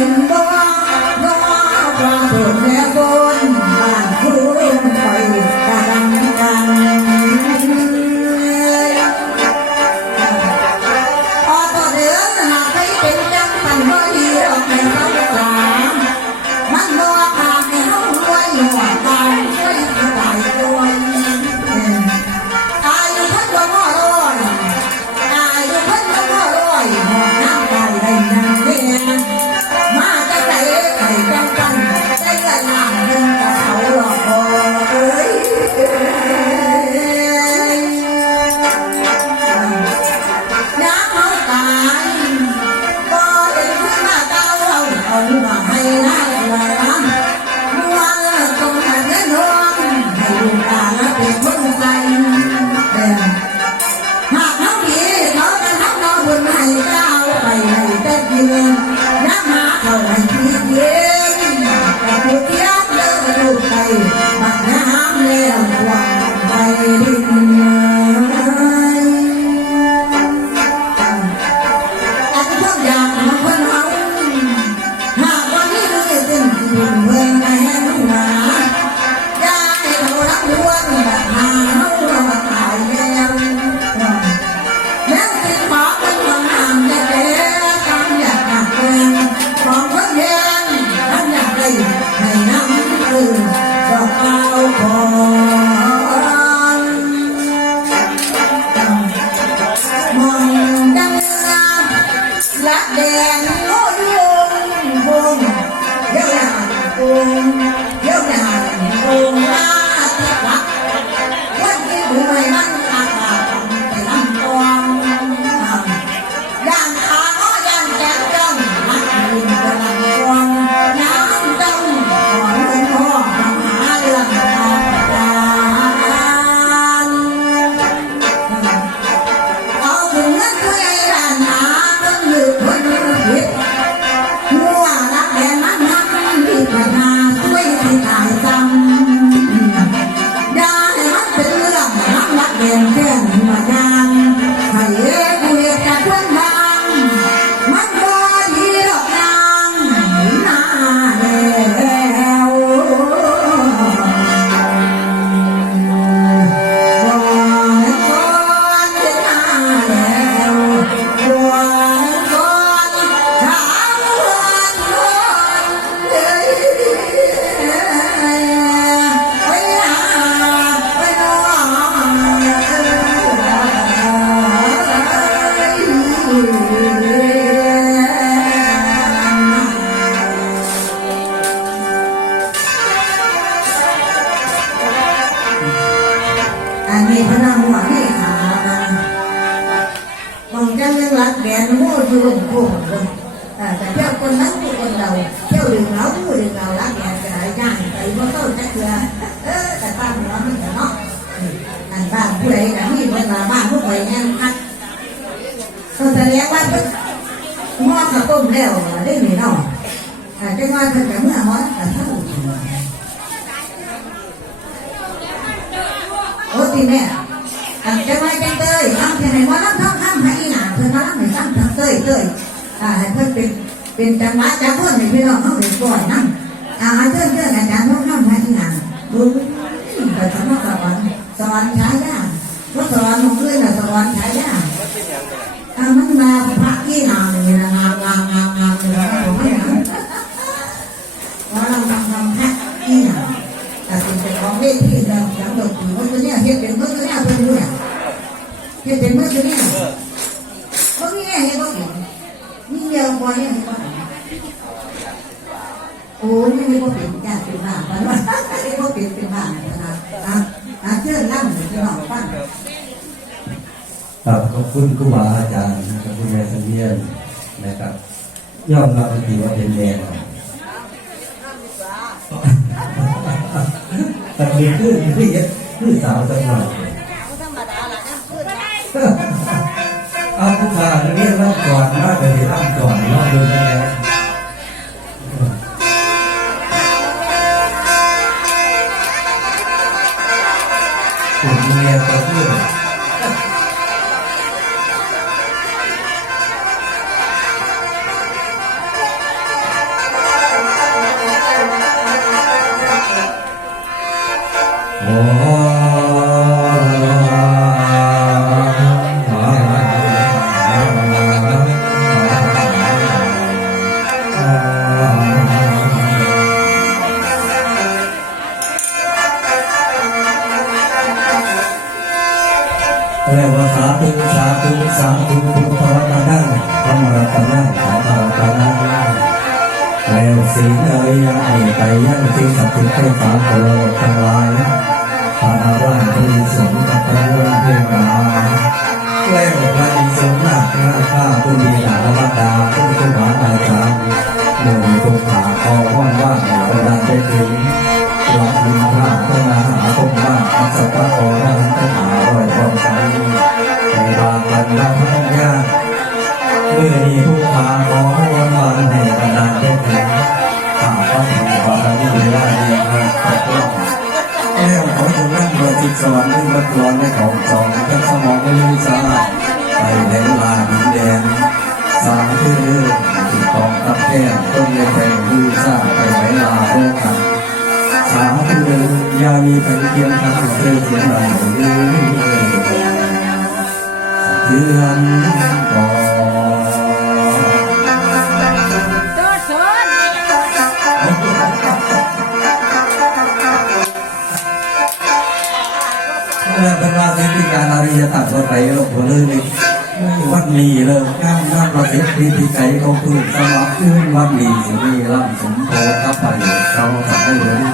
in อื่นเราละแกจะย่างไปบ่เต้าจักเทื่อเออแต่บ้านเรามันเนาะต่างบ้านผู้ใดก็มีเวลาบ้านผู้ใดแน่นคักก็แสดงว่าเพิ่นหม้อข้าวต้มแล้วได้หนีเนาะแต่จังว่าเพิ่นก็เมื่อฮ้อนแต่ถ้าอุ่นโอ้ตีแม่ตั้งใจไว้จังเตยทำแค่ไหนว่าล้ำทำทำให้หนาเพิ่นมาล้ำให้ซ้ำทำเตยเตยอ่าให้เพิ่นเป็น เป็นจังหวะจังหวะหนึ่งพี่น้องเขาเป็นก่อนนั่งอาเจ้าอนเพื่อนาจารย์ต้องนั่งมาที่หลังบุ้งแต่สมสวรรค์สวรรค์ใช้ยากว่าสวรรค์ของเพื่อนสวรรค์ใช้ยากมันมาพระกี่นาง ครับขอบคุณครูบาอาจารย์ขอบคุณแม่สเสียนนะครับยอมรับทีว่าเป็นแดงแต่เป็นคือคือคือสาวจังหวัดอาภาเรียกว่าก่อนน่าจะเรียกว่าก่อนเนาะดูแล อนก่อนเมื่อเป็นราศีพิการอริยตัดวันไหลลงหัวเลยวันนี้เลิกงามวันประสิทธิพิไขอคุณสำหรับคืนวันนี้มีลำสมโพธิ์กับปเราทำให้เลย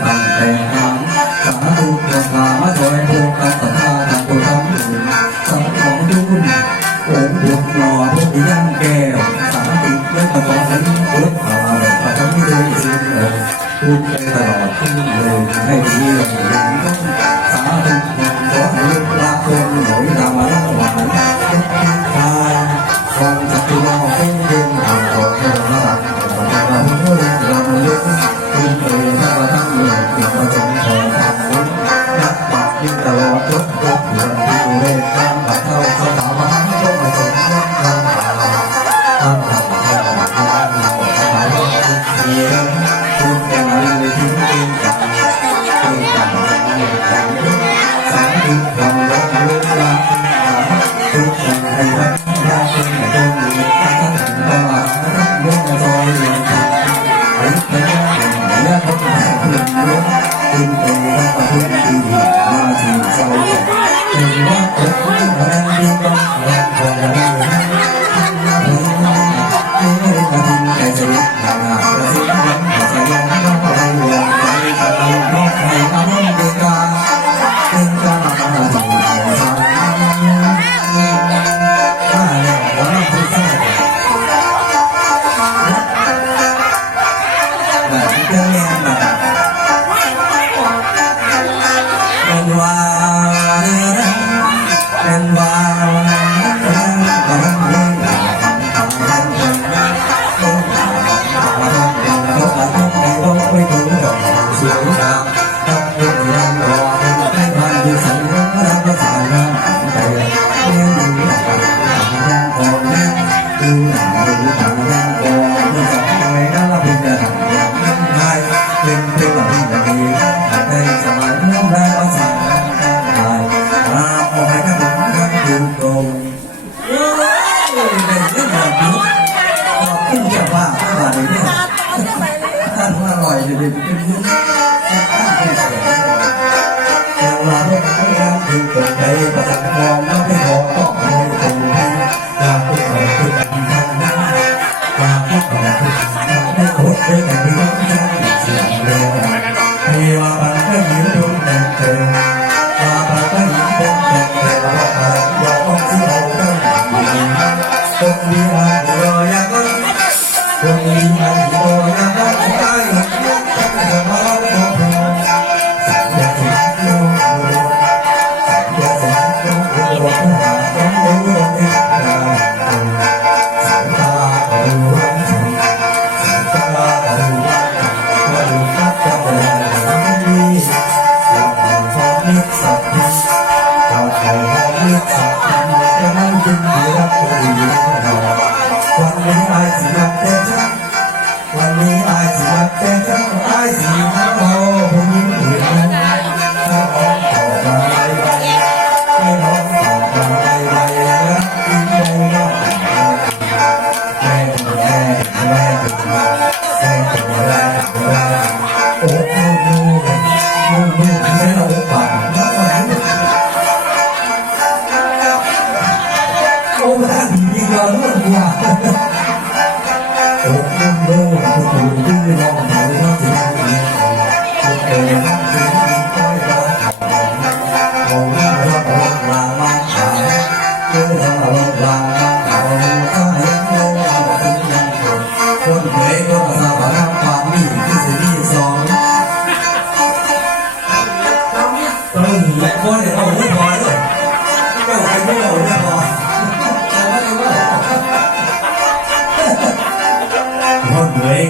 าไปไ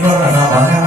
ม่เอาไม่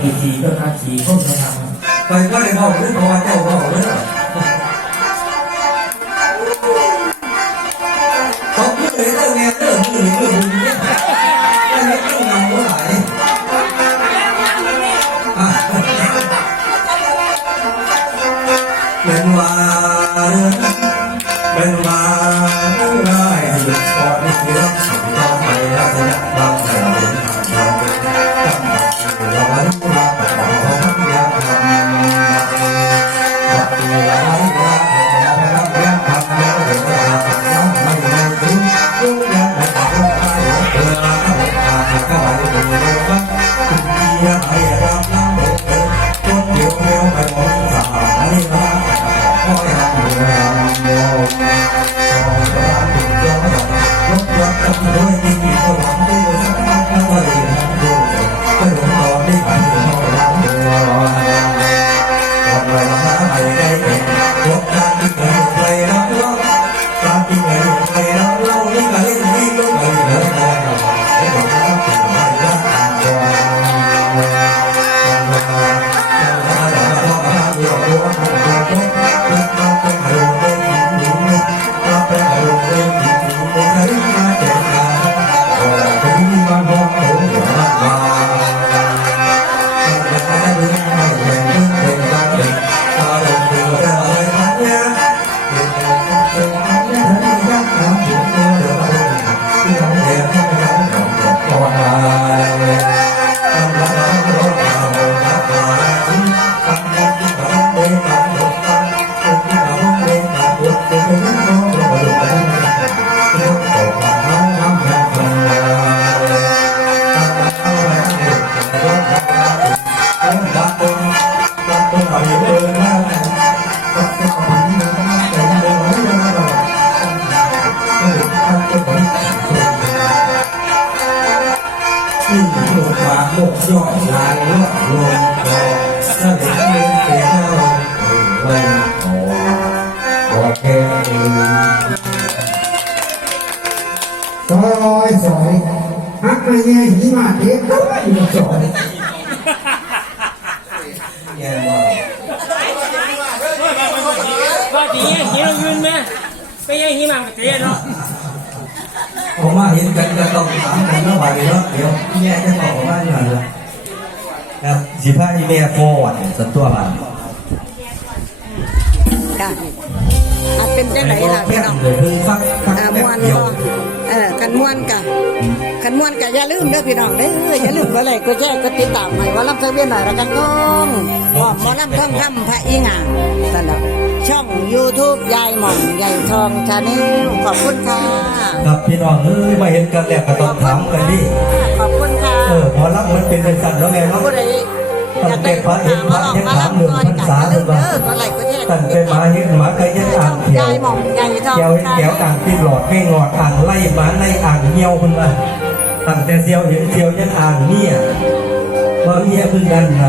ดาวอยู่ทีก็ทาสีก็ทำไปก็ได้บอกเรื่องพอเจ้าบอกเรื่องเขา อยซอยฮักมาแย่หิมาเด็กก็อยู่ซอยแย่ว่าว่าทีนี้หิวเงินไหมก็ยังหิมากระเทียเนาะผมมาเห็นกันก็ต้องถามกันแล้วว่าเดี๋ยวเดี๋ยวแย่จะบอกผมว่าอย่างไรครับสิบห้าอีเมลโฟร์สันตัวผ่านค่ะ เอาเป็นจังไหนล่ะพี่น้องเลยเพิ่งฟังฟังอ่าแป๊ม่บวนเดียวก็เออกันม่วนกะกันม่วนกะอย่าลืมเด้อพี่น้องเด้ออย่าลืมก็เลยก็แจ้งก็ติดตามให้ว่าลำเสวียนหน่อยละกันก้องหอมหมอลำท่องคำพระอิงอ่างสนับช่อง YouTube ยายหม่อมใหญ่ทองชาแนลขอบคุณค่ะครับพี่น้องเอ้ยมาเห็นกันแล้วก็ต้องถามกันดิขอบคุณค่ะเออพอรับมันเป็นเป็นสันแล้วไงเนาะผู้ใดอยากได้พระเห็นพระยังถามเรื่องพรรษาเลยว่าก็ไลค์ก็แจ้ง ตั้งแต่มาเห็นหมาก็ยันอ่างเขียยวยหม่อมใหญ่ทองแก้วเขียวอ่างที่หลอดไม่งอดอ่างไล่หมาไล่อ่างเหี่ยวคนละตั้งแต่เซียวเห็นเซียวยันอ่างเนี่ยว่าเมียคือกันนะ